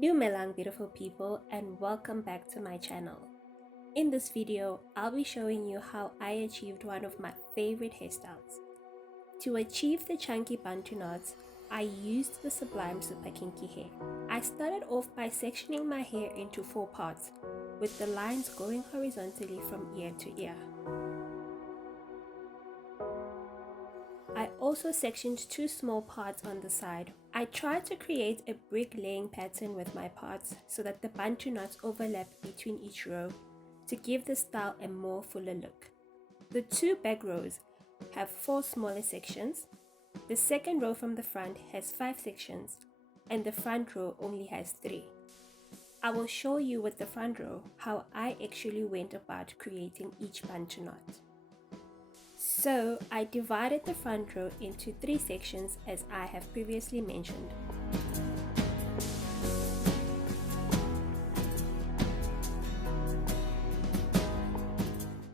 Dumelang Beautiful People, and welcome back to my channel. In this video, I'll be showing you how I achieved one of my favorite hairstyles. To achieve the chunky Bantu knots, I used the Sublime Super Kinky hair. I started off by sectioning my hair into 4 parts, with the lines going horizontally from ear to ear. I also sectioned 2 small parts on the side. I tried to create a brick laying pattern with my parts so that the Bantu knots overlap between each row to give the style a more fuller look. The 2 back rows have 4 smaller sections. The second row from the front has 5 sections and the front row only has 3. I will show you with the front row how I actually went about creating each Bantu knot. So I divided the front row into 3 sections as I have previously mentioned.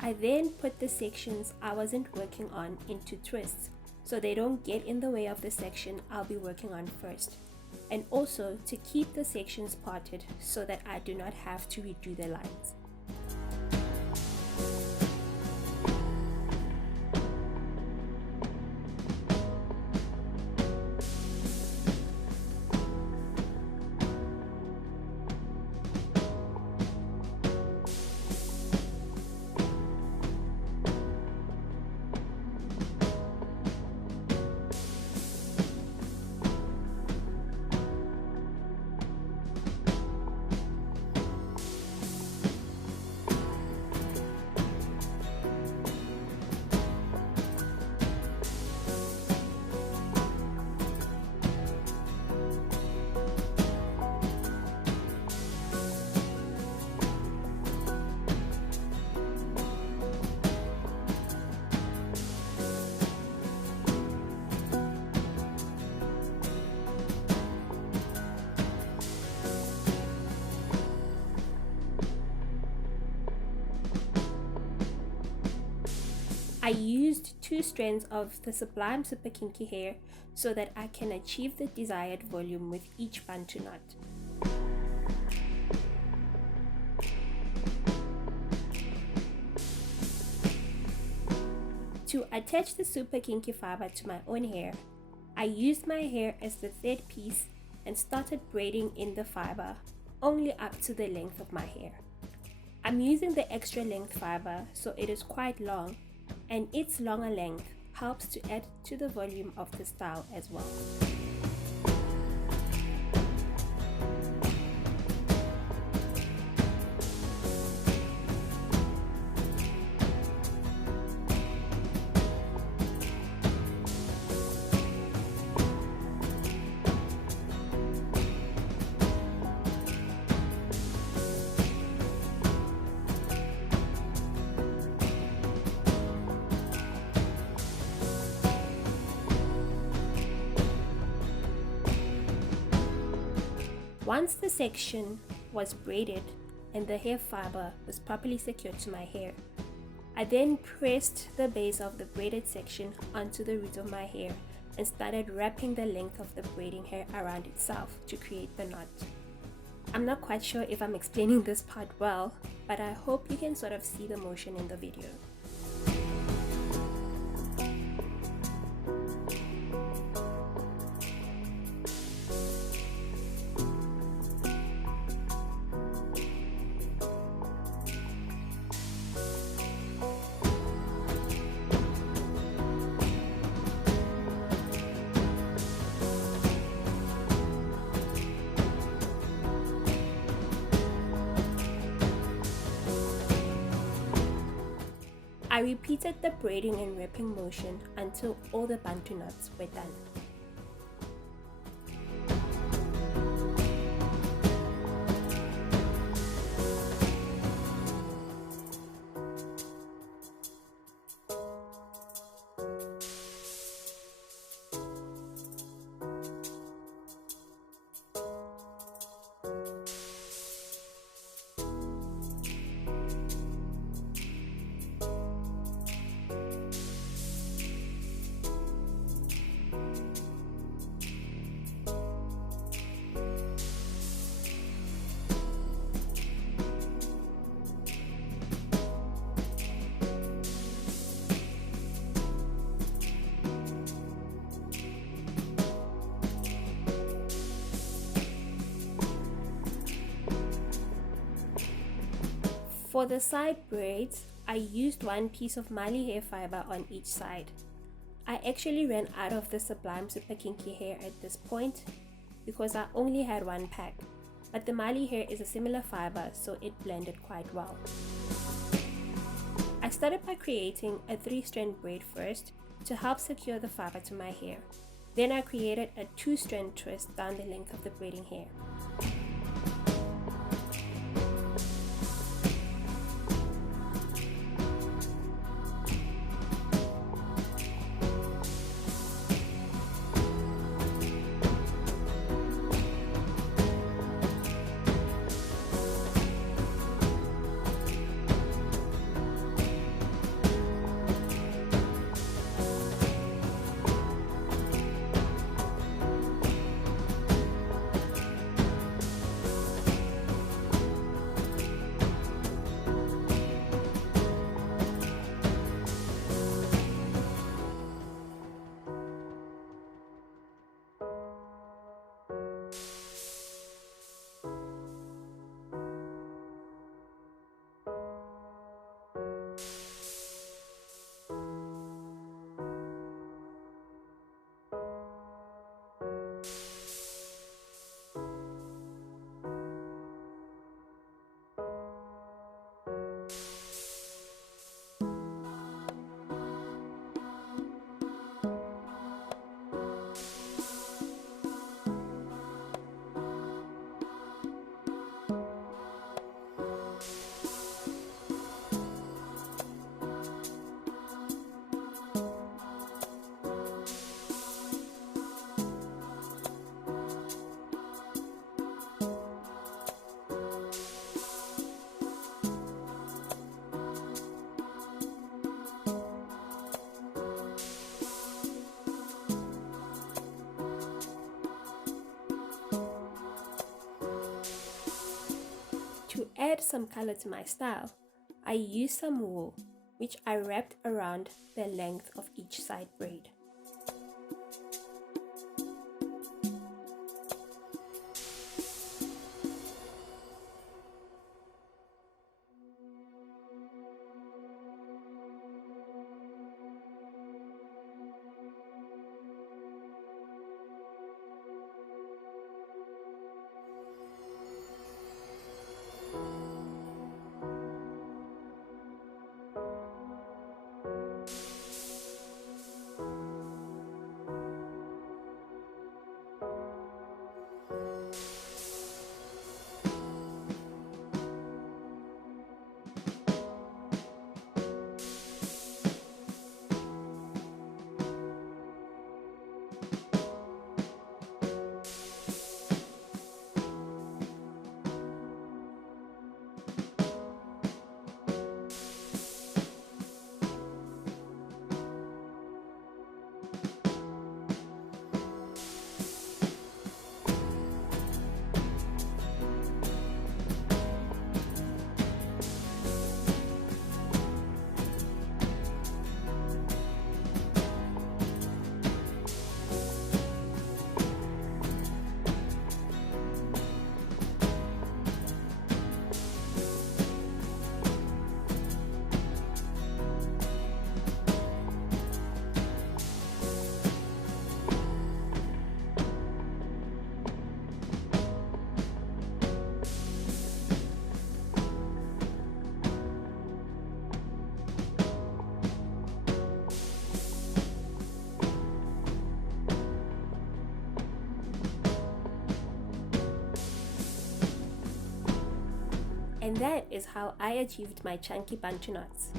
I then put the sections I wasn't working on into twists so they don't get in the way of the section I'll be working on first, and also to keep the sections parted so that I do not have to redo the lines. I used 2 strands of the Sublime Super Kinky hair so that I can achieve the desired volume with each Bantu knot. To attach the Super Kinky fiber to my own hair, I used my hair as the third piece and started braiding in the fiber only up to the length of my hair. I'm using the extra length fiber so it is quite long, and its longer length helps to add to the volume of the style as well. Once the section was braided and the hair fiber was properly secured to my hair, I then pressed the base of the braided section onto the root of my hair and started wrapping the length of the braiding hair around itself to create the knot. I'm not quite sure if I'm explaining this part well, but I hope you can sort of see the motion in the video. I repeated the braiding and wrapping motion until all the Bantu knots were done. For the side braids, I used one piece of Mali hair fiber on each side. I actually ran out of the Sublime Super Kinky hair at this point because I only had one pack, but the Mali hair is a similar fiber, so it blended quite well. I started by creating a 3-strand braid first to help secure the fiber to my hair. Then I created a 2-strand twist down the length of the braiding hair. To add some color to my style, I used some wool, which I wrapped around the length of each side braid. And that is how I achieved my chunky Bantu knots.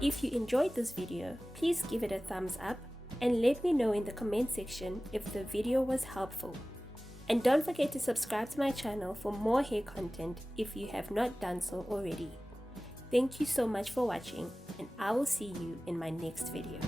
If you enjoyed this video, please give it a thumbs up and let me know in the comment section if the video was helpful. And don't forget to subscribe to my channel for more hair content if you have not done so already. Thank you so much for watching, and I will see you in my next video.